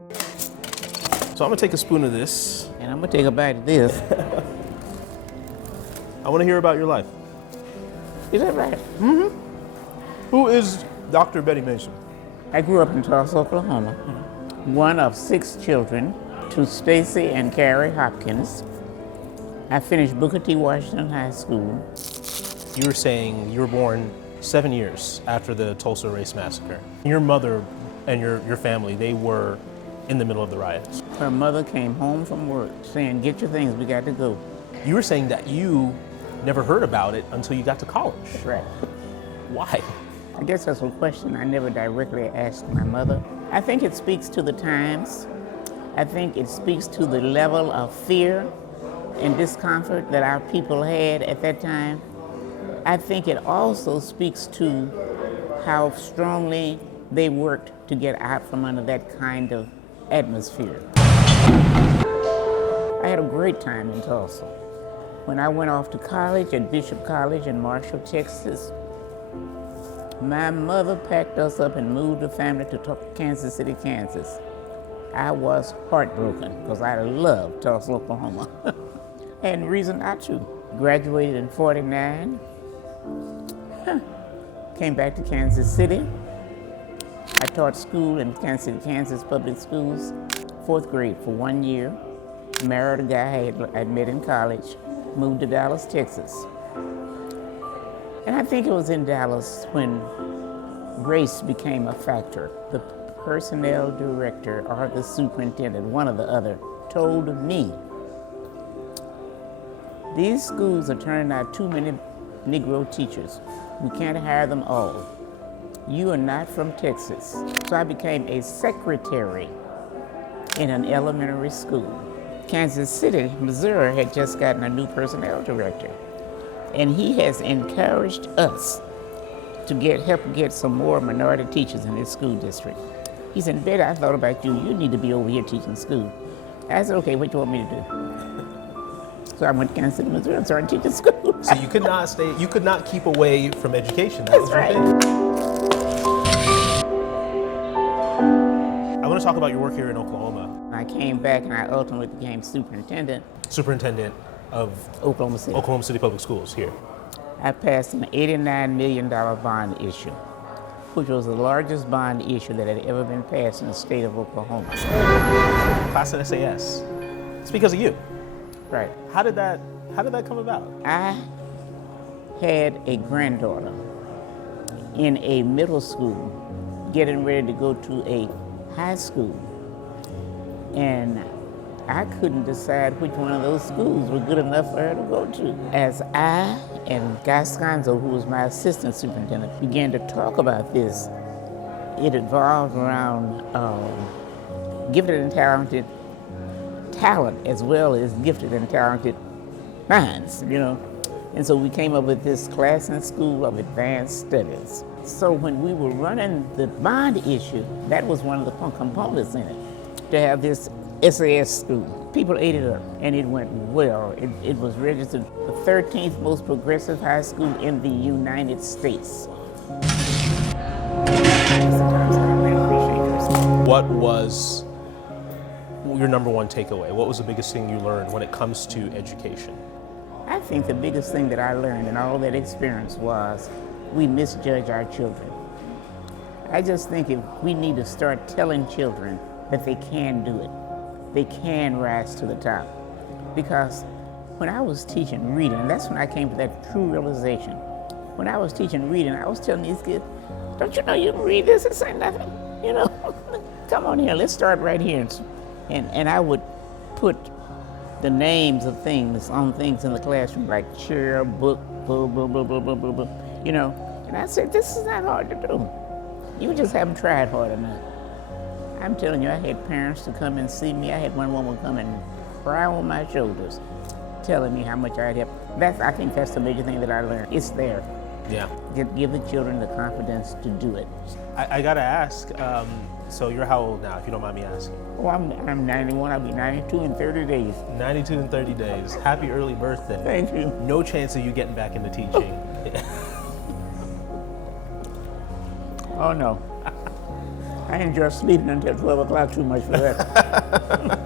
So I'm gonna take a spoon of this. And I'm gonna take a bite of this. I wanna hear about your life. Is that right? Who is Dr. Betty Mason? I grew up in Tulsa, Oklahoma. One of 6 children to Stacy and Carrie Hopkins. I finished Booker T. Washington High School. You were saying you were born 7 years after the Tulsa Race Massacre. Your mother and your family, they were in the middle of the riots. Her mother came home from work saying, "Get your things, we got to go." You were saying that you never heard about it until you got to college. Right. Why? I guess that's a question I never directly asked my mother. I think it speaks to the times. I think it speaks to the level of fear and discomfort that our people had at that time. I think it also speaks to how strongly they worked to get out from under that kind of atmosphere. I had a great time in Tulsa. When I went off to college at Bishop College in Marshall, Texas, my mother packed us up and moved the family to Kansas City, Kansas. I was heartbroken because I loved Tulsa, Oklahoma. And reason not to. Graduated in '49, came back to Kansas City. I taught school in Kansas City, Kansas public schools, 4th grade for 1 year. Married a guy I'd met in college, moved to Dallas, Texas. And I think it was in Dallas when race became a factor. The personnel director or the superintendent, one or the other, told me, "These schools are turning out too many Negro teachers. We can't hire them all. You are not from Texas." So I became a secretary in an elementary school. Kansas City, Missouri had just gotten a new personnel director. And he has encouraged us to help get some more minority teachers in this school district. He said, "Betty, I thought about you. You need to be over here teaching school." I said, "Okay, what do you want me to do?" So I went to Kansas City, Missouri and started teaching school. So you could not keep away from education. That was That's your right. thing. I want to talk about your work here in Oklahoma. I came back and I ultimately became superintendent of Oklahoma City. Oklahoma City Public Schools here. I passed an $89 million bond issue, which was the largest bond issue that had ever been passed in the state of Oklahoma. Class in SAS. It's because of you. Right. How did that come about? I had a granddaughter in a middle school getting ready to go to a high school. And I couldn't decide which one of those schools was good enough for her to go to. As I and Guy Sconzo, who was my assistant superintendent, began to talk about this, it evolved around gifted and talented talent as well as gifted and talented minds, you know. And so we came up with this class in school of advanced studies. So when we were running the bond issue, that was one of the components in it, to have this SAS school. People ate it up, and it went well. It was registered the 13th most progressive high school in the United States. What was your number one takeaway? What was the biggest thing you learned when it comes to education? I think the biggest thing that I learned in all that experience was we misjudge our children. I just think if we need to start telling children that they can do it, they can rise to the top. Because when I was teaching reading, and that's when I came to that true realization. When I was teaching reading, I was telling these kids, "Don't you know you can read this? It's ain't nothing, you know? Come on here, let's start right here." And I would put the names of things on things in the classroom, like chair, book, blah, blah, blah, blah, blah, blah, blah, you know? And I said, this is not hard to do. You just haven't tried hard enough. I'm telling you, I had parents to come and see me. I had one woman come and cry on my shoulders, telling me how much I had helped. I think that's the major thing that I learned. It's there. Yeah. Give the children the confidence to do it. I gotta ask, so you're how old now, if you don't mind me asking? Oh, I'm 91, I'll be 92 in 30 days. 92 in 30 days. Happy early birthday. Thank you. No chance of you getting back into teaching. Oh no. I enjoy sleeping until 12 o'clock, too much for that.